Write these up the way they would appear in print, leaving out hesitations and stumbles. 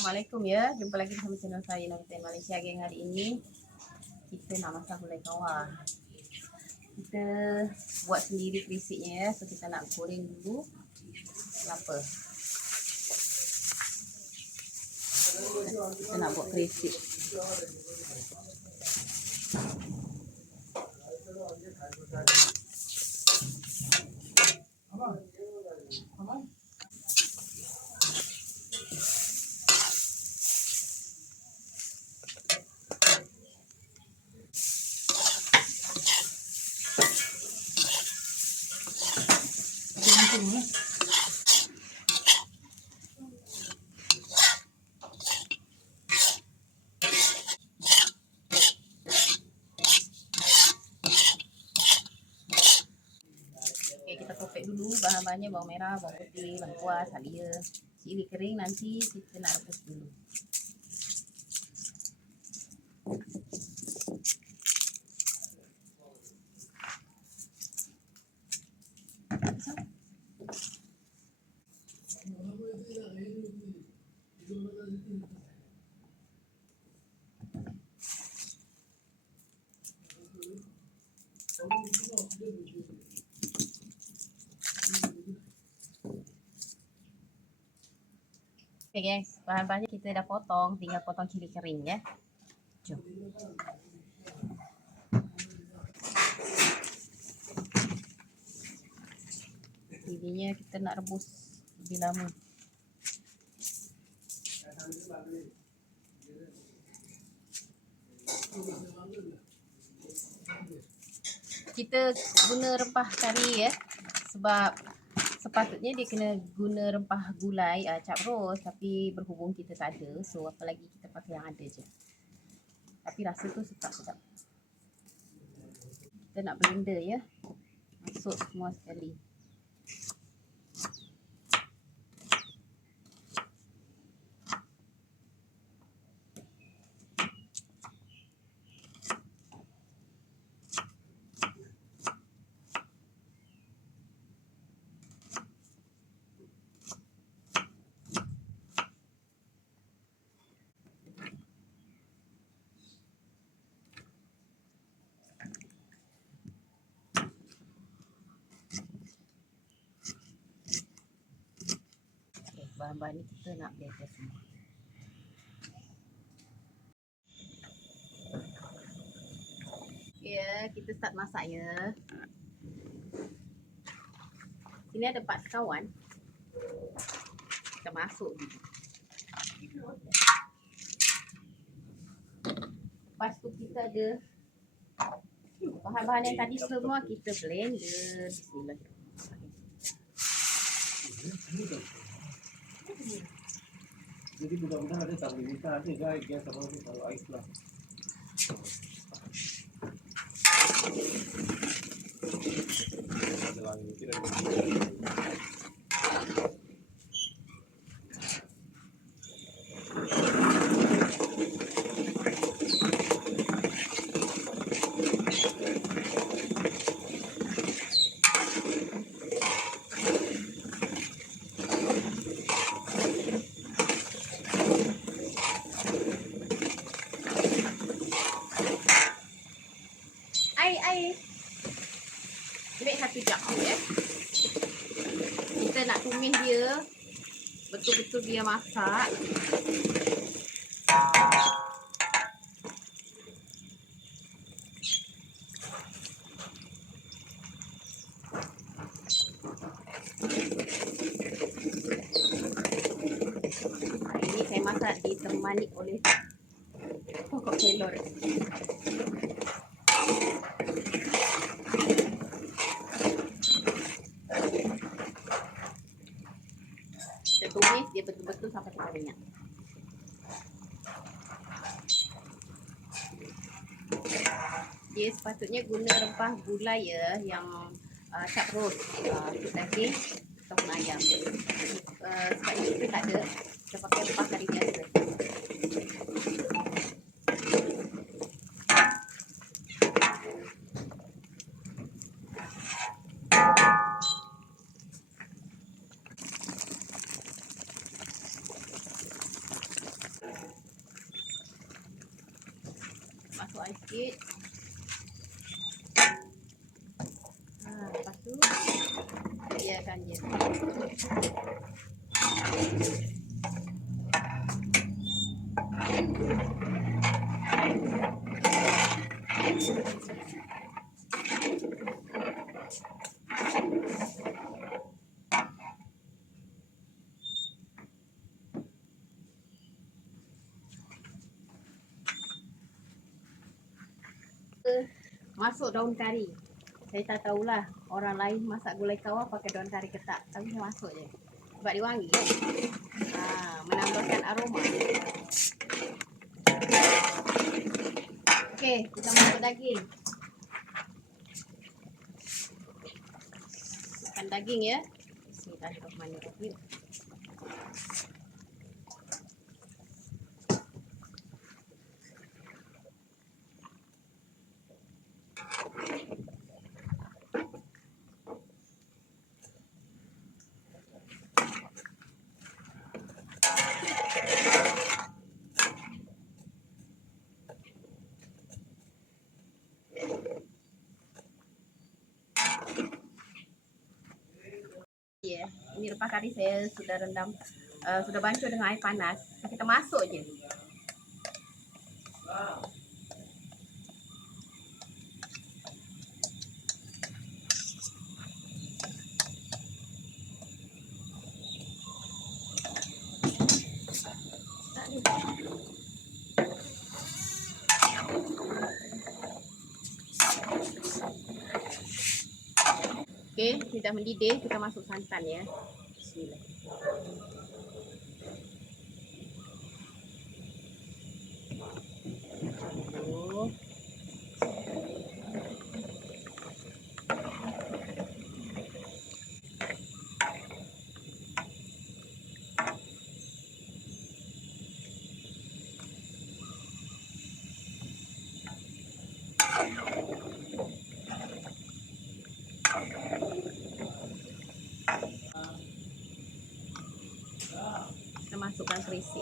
Assalamualaikum ya, jumpa lagi bersama channel saya Nafisa Malaysia. Geng, hari ini kita nak masak gulai kawar. Kita buat sendiri krisiknya ya. So kita nak goreng dulu kelapa. Kita nak buat krisik. Kita kopek dulu bahan-bahannya, bawang merah, bawang putih, lengkuas, halia, cili kering. Nanti kita nak rebus dulu. Oke guys, bahan-bahannya kita dah potong, tinggal potong cili kering ya. Jom. Cilinya kita nak rebus lebih lama. Kita guna rempah kari ya, sebab sepatutnya dia kena guna rempah gulai, cap ros, tapi berhubung kita tak ada, so apa lagi kita pakai yang ada je. Tapi rasa tu sedap. Kita nak blender ya, masuk semua sekali. Bahan-bahan ni kita nak blender semua. Ya, kita start masak ya. Sini ada 4 sekawan. Kita masuk dulu. Lepas tu kita ada bahan-bahan yang tadi semua kita blender. Bismillahirrahmanirrahim. Jadi mudah-mudahan ada tak boleh minta ada guys, gas apa ni taruh ais lah. Jalan ini tidak ambil satu jam ya. Kita nak tumis dia betul-betul dia masak. Ini saya masak ditemani oleh pokok kelor. Kita tumis dia betul-betul sampai keringnya. Dia sepatutnya guna rempah gulai ya, yang cap ros, daging ataupun ayam. Sebab ini kita tak ada, kita pakai rempah kari biasa. Masuk air sikit. Lepas tu biarkan dia. Masuk daun kari. Saya tak tahulah orang lain masak gulai kawah pakai daun kari ke tak. Tapi saya masuk je. Sebab dia wangi kan. Menambahkan aroma. Okey, kita masuk daging. Masukkan daging ya. Bismillahirrahmanirrahim. Ya, ini rempah kari saya sudah rendam, sudah bancuh dengan air panas. Kita masuk je. Okey, sudah mendidih, kita masuk santan ya. Bismillah. Kita masukkan terisi.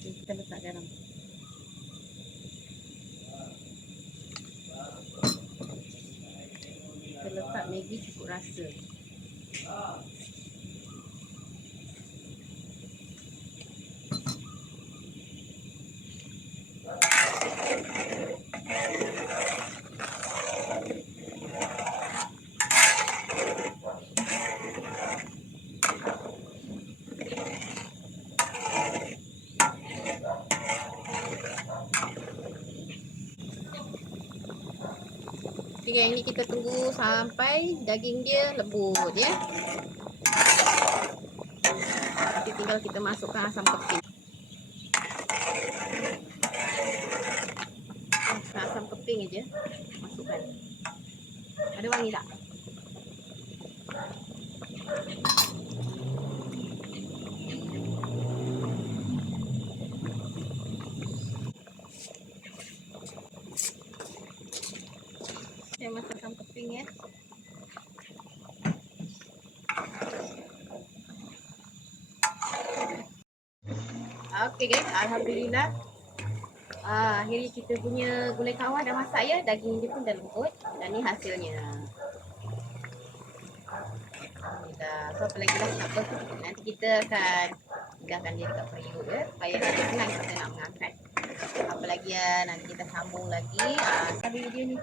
Kita letak garam. Kita letak Maggi cukup rasa. Jadi ini kita tunggu sampai daging dia lembut ya. Nanti tinggal kita masukkan asam keping. Asam keping aja masukkan. Ada wangi tak? Saya masuk asam keping ya. Okey guys, alhamdulillah. Akhirnya kita punya gulai kawah dah masak ya. Daging dia pun dah lembut. Dan ni hasilnya. So apa lagi lah, apa, nanti kita akan pindahkan dia dekat periuk ya, supaya nanti senang kita nak mengangkat. Apa lagi ya, nanti kita sambung lagi. Sampai video ni.